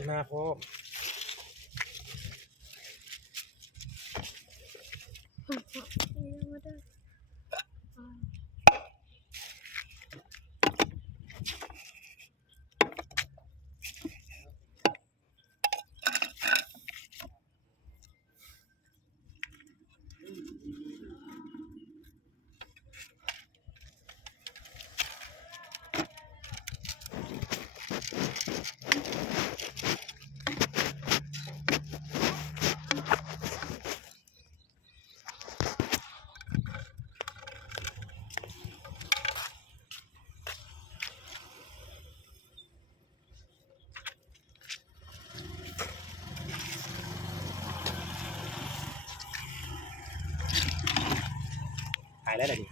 ษณาพร้อม ายแล้วเหรอดิ